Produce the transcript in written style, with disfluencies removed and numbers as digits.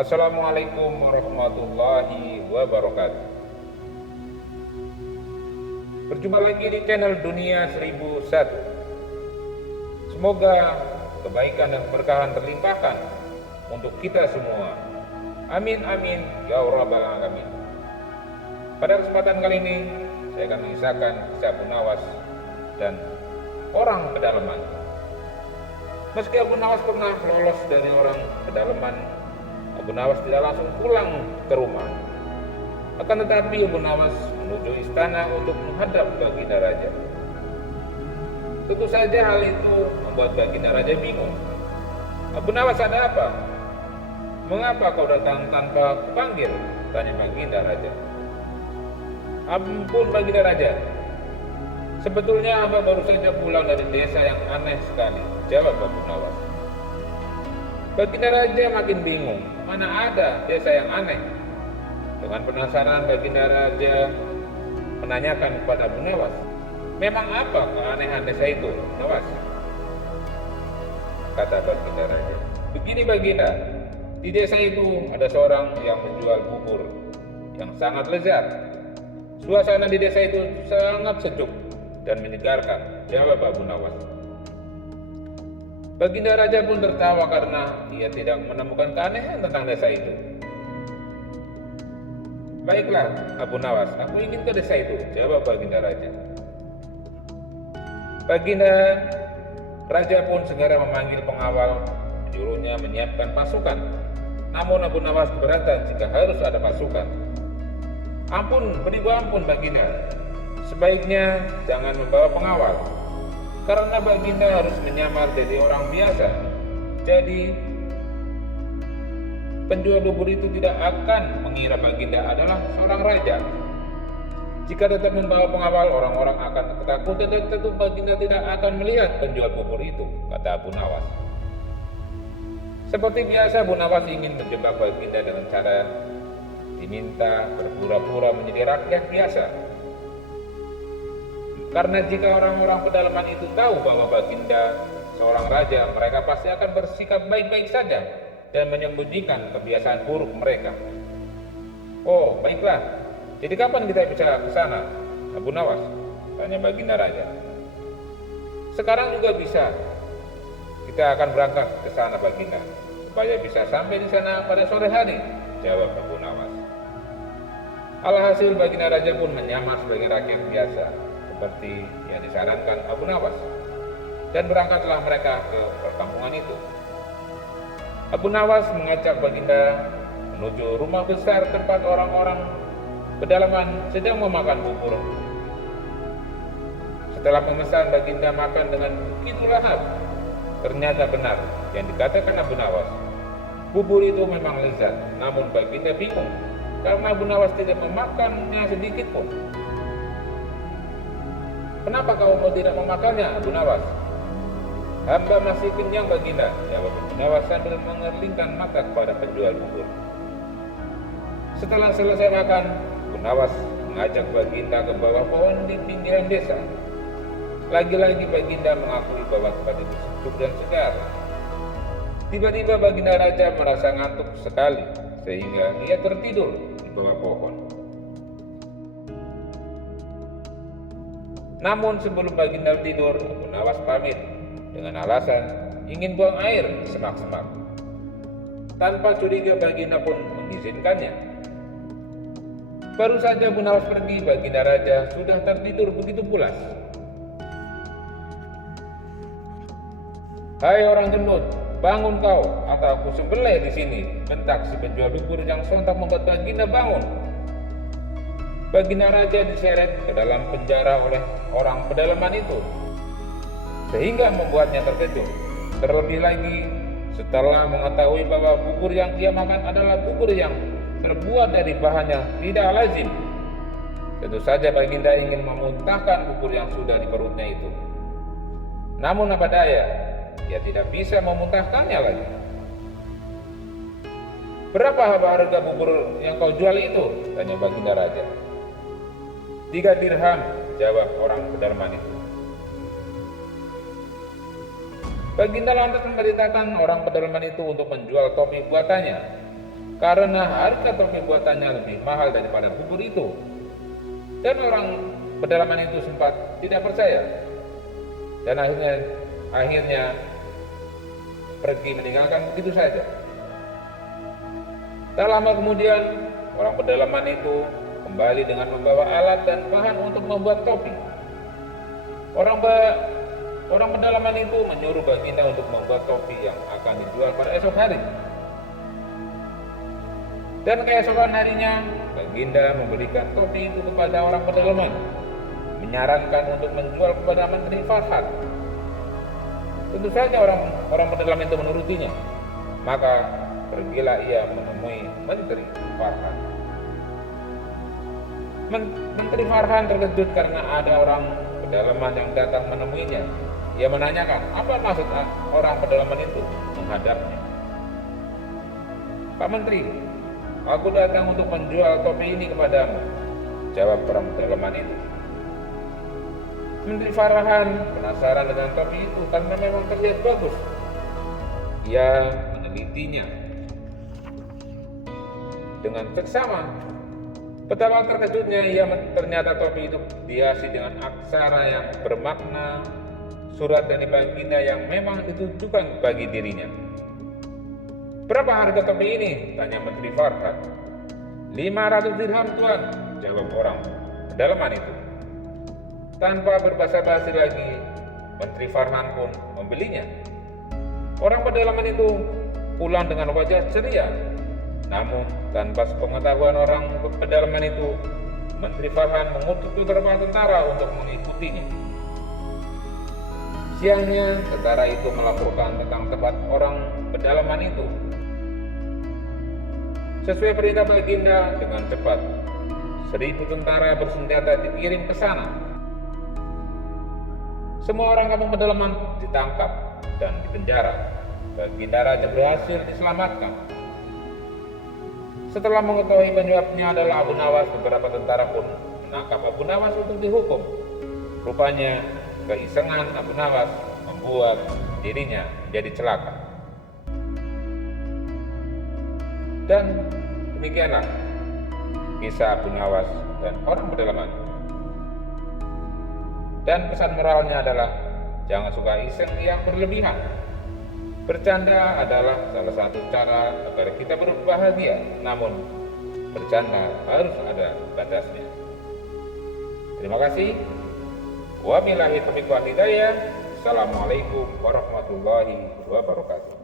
Assalamualaikum warahmatullahi wabarakatuh. Berjumpa lagi di channel Dunia 1001. Semoga kebaikan dan keberkahan terlimpahkan untuk kita semua. Amin amin ya rabbal alamin. Pada kesempatan kali ini saya akan mengisahkan kisah Abu Nawas dan orang pedalaman. Meski Abu Nawas pernah lolos dari orang pedalaman, Abu Nawas tidak langsung pulang ke rumah. Akan tetapi Abu Nawas menuju istana untuk menghadap Baginda Raja. Tentu saja hal itu membuat Baginda Raja bingung. Abu Nawas, ada apa? Mengapa kau datang tanpa kupanggil? Tanya Baginda Raja. Ampun Baginda Raja, sebetulnya hamba baru saja pulang dari desa yang aneh sekali, jawab Abu Nawas. Baginda Raja makin bingung, mana ada desa yang aneh. Dengan penasaran Baginda Raja menanyakan kepada Abu Nawas, memang apa keanehan desa itu, Nawas? Kata Baginda Raja, begini Baginda, di desa itu ada seorang yang menjual bubur yang sangat lezat. Suasana di desa itu sangat sejuk dan menyegarkan, jawab Abu Nawas. Baginda Raja pun tertawa karena ia tidak menemukan keanehan tentang desa itu. Baiklah Abu Nawas, aku ingin ke desa itu, jawab Baginda Raja. Baginda Raja pun segera memanggil pengawal, menyuruhnya menyiapkan pasukan. Namun Abu Nawas keberatan jika harus ada pasukan. Ampun, beribu ampun Baginda, sebaiknya jangan membawa pengawal, karena Baginda harus menyamar jadi orang biasa. Jadi penjual bubur itu tidak akan mengira Baginda adalah seorang raja. Jika tetap membawa pengawal, orang-orang akan ketakutan dan tentu Baginda tidak akan melihat penjual bubur itu, kata Abu Nawas. Seperti biasa, Abu Nawas ingin menjebak Baginda dengan cara diminta berpura-pura menjadi rakyat biasa. Karena jika orang-orang pedalaman itu tahu bahwa Baginda seorang raja, mereka pasti akan bersikap baik-baik saja dan menyembunyikan kebiasaan buruk mereka. Oh, baiklah. Jadi kapan kita bisa ke sana, Abu Nawas? Tanya Baginda Raja. Sekarang juga bisa. Kita akan berangkat ke sana Baginda, supaya bisa sampai di sana pada sore hari, jawab Abu Nawas. Alhasil Baginda Raja pun menyamar sebagai rakyat biasa, seperti yang disarankan Abu Nawas, dan berangkatlah mereka ke perkampungan itu. Abu Nawas mengajak Baginda menuju rumah besar tempat orang-orang pedalaman sedang memakan bubur. Setelah memesan, Baginda makan dengan begitu lahap. Ternyata benar yang dikatakan Abu Nawas. Bubur itu memang lezat, namun Baginda bingung karena Abu Nawas tidak memakannya sedikit pun. Kenapa kau tidak memakannya, Abu Nawas? Hamba masih kenyang Baginda, jawab Abu Nawas sambil mengerlingkan mata kepada penjual bubur. Setelah selesai makan, Abu Nawas mengajak Baginda ke bawah pohon di pinggiran desa. Lagi-lagi Baginda mengakui bahwa tempat itu sejuk dan segar. Tiba-tiba Baginda Raja merasa ngantuk sekali, sehingga ia tertidur di bawah pohon. Namun sebelum Baginda tidur, Abu Nawas pamit dengan alasan ingin buang air di semak-semak. Tanpa curiga Baginda pun mengizinkannya. Baru saja Abu Nawas pergi, Baginda Raja sudah tertidur begitu pulas. Hai orang gendut, bangun kau, atau aku sembelih di sini, bentak si penjual bubur yang sontak membuat Baginda bangun. Baginda Raja diseret ke dalam penjara oleh orang pedalaman itu, sehingga membuatnya terkejut. Terlebih lagi setelah mengetahui bahwa bubur yang dia makan adalah bubur yang terbuat dari bahan yang tidak lazim. Tentu saja Baginda ingin memuntahkan bubur yang sudah di perutnya itu. Namun apa daya, dia tidak bisa memuntahkannya lagi. Berapa harga bubur yang kau jual itu? Tanya Baginda Raja. 3 dirham, jawab orang pedalaman itu. Baginda lantas memerintahkan orang pedalaman itu untuk menjual topi buatannya. karena harga topi buatannya lebih mahal daripada bubur itu. Dan orang pedalaman itu sempat tidak percaya, dan akhirnya pergi meninggalkan begitu saja. Tak lama kemudian orang pedalaman itu kembali dengan membawa alat dan bahan untuk membuat topi. Orang pedalaman itu menyuruh Baginda untuk membuat topi yang akan dijual pada esok hari. Dan keesokan harinya, Baginda memberikan topi itu kepada orang pedalaman, menyarankan untuk menjual kepada Menteri Farhan. Tentu saja orang pedalaman itu menurutinya. Maka pergilah ia menemui Menteri Farhan. Menteri Farhan terkejut karena ada orang pedalaman yang datang menemuinya. Ia menanyakan, apa maksud orang pedalaman itu menghadapnya. "Pak Menteri, aku datang untuk menjual topi ini kepadamu," jawab orang pedalaman itu. Menteri Farhan penasaran dengan topi itu karena memang terlihat bagus. Ia menelitinya dengan seksama. Betapa terkejutnya ia ternyata topi itu dihiasi dengan aksara yang bermakna surat dari Baginda yang memang ditujukan bagi dirinya. "Berapa harga topi ini?" tanya Menteri Farhan. 500 dirham, Tuan," jawab orang pedalaman itu. Tanpa berbasa-basi lagi, Menteri Farhan pun membelinya. Orang pedalaman itu pulang dengan wajah ceria. Namun, tanpa sepengetahuan orang pedalaman itu, Menteri Farhan mengutus beberapa tentara untuk mengikutinya. Siangnya, tentara itu melaporkan tentang tempat orang pedalaman itu. Sesuai perintah Baginda, dengan cepat 1000 tentara bersenjata dikirim ke sana. Semua orang kampung pedalaman ditangkap dan dipenjara. Baginda Raja berhasil diselamatkan. Setelah mengetahui penyebabnya adalah Abu Nawas, beberapa tentara pun menangkap Abu Nawas untuk dihukum. Rupanya keisengan Abu Nawas membuat dirinya jadi celaka. Dan demikianlah kisah Abu Nawas dan orang pedalaman. Dan pesan moralnya adalah jangan suka iseng yang berlebihan. Bercanda adalah salah satu cara agar kita berbahagia, namun bercanda harus ada batasnya. Terima kasih. Wabillahi taufiq wal hidayah. Assalamualaikum warahmatullahi wabarakatuh.